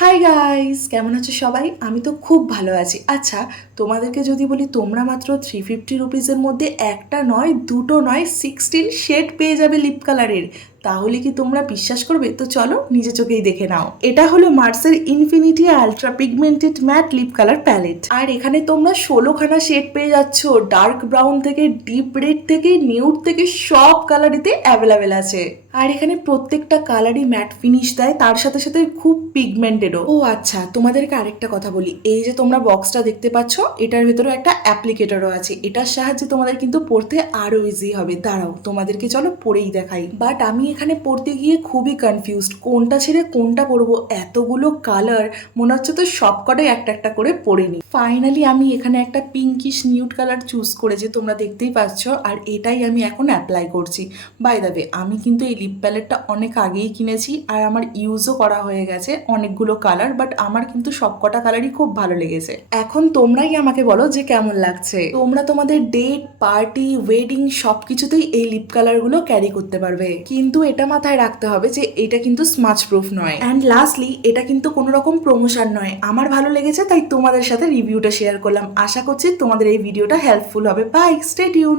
Hi guys, কেমন আছো সবাই? আমি তো খুব ভালো আছি। আচ্ছা, তোমাদেরকে যদি বলি তোমরা মাত্র 350 রুপিসের মধ্যে একটা নয়, দুটো নয়, 16 শেড পেয়ে যাবে লিপ কালারের, তাহলে কি তোমরা বিশ্বাস করবে? তো চলো নিজে চোখেই দেখে নাও। এটা হলো মার্সের infinity ultra pigmented matte lip colour palette. আর এখানে তোমরা 16খানা শেড পেয়ে যাচ্ছ। ডার্ক ব্রাউন থেকে ডিপ রেড থেকে নিউড থেকে সব কালারিতে অ্যাভেলেবেল আছে। আর এখানে প্রত্যেকটা কালারই ম্যাট ফিনিশ দেয়, তার সাথে সাথে খুব পিগমেন্টেডও। ও আচ্ছা, তোমাদেরকে আরেকটা কথা বলি, এই যে তোমরা বক্সটা দেখতে পাচ্ছ, এটার ভেতরে একটা অ্যাপ্লিকেটরও আছে। এটার সাহায্যে তোমাদের কিন্তু পড়তে আরো ইজি হবে। দাঁড়াও, তোমাদেরকে চলো পরেই দেখাই। বাট আমি এখানে পড়তে গিয়ে খুবই কনফিউজড, কোনটা ছেড়ে কোনটা পরবো। এতগুলো কালার, মনে হচ্ছে তো সবকটাই একটা একটা করে পরে নি। ফাইনালি আমি এখানে একটা পিঙ্কিশ নিউড কালার চুজ করেছি, তোমরা দেখতেই পাচ্ছ। আর এটাই আমি এখন অ্যাপ্লাই করছি। বাই দ্য ওয়ে, আমি কিন্তু এই লিপ প্যালেটটা অনেক আগেই কিনেছি আর আমার ইউজও করা হয়ে গেছে অনেকগুলো কালার, বাট আমার কিন্তু সবকটা কালারই খুব ভালো লেগেছে। এখন তোমরাই আমাকে বলো যে কেমন লাগছে। তোমরা তোমাদের ডেট, পার্টি, ওয়েডিং সবকিছুতেই এই লিপ কালারগুলো ক্যারি করতে পারবে, কিন্তু এটা মাথায় রাখতে হবে যে এটা কিন্তু স্মাচ প্রুফ নয়। অ্যান্ড লাস্টলি, এটা কিন্তু কোনো রকম প্রমোশন নয়, আমার ভালো লেগেছে তাই তোমাদের সাথে রিভিউটা শেয়ার করলাম। আশা করছি তোমাদের এই ভিডিওটা হেল্পফুল হবে। Bye, stay tune.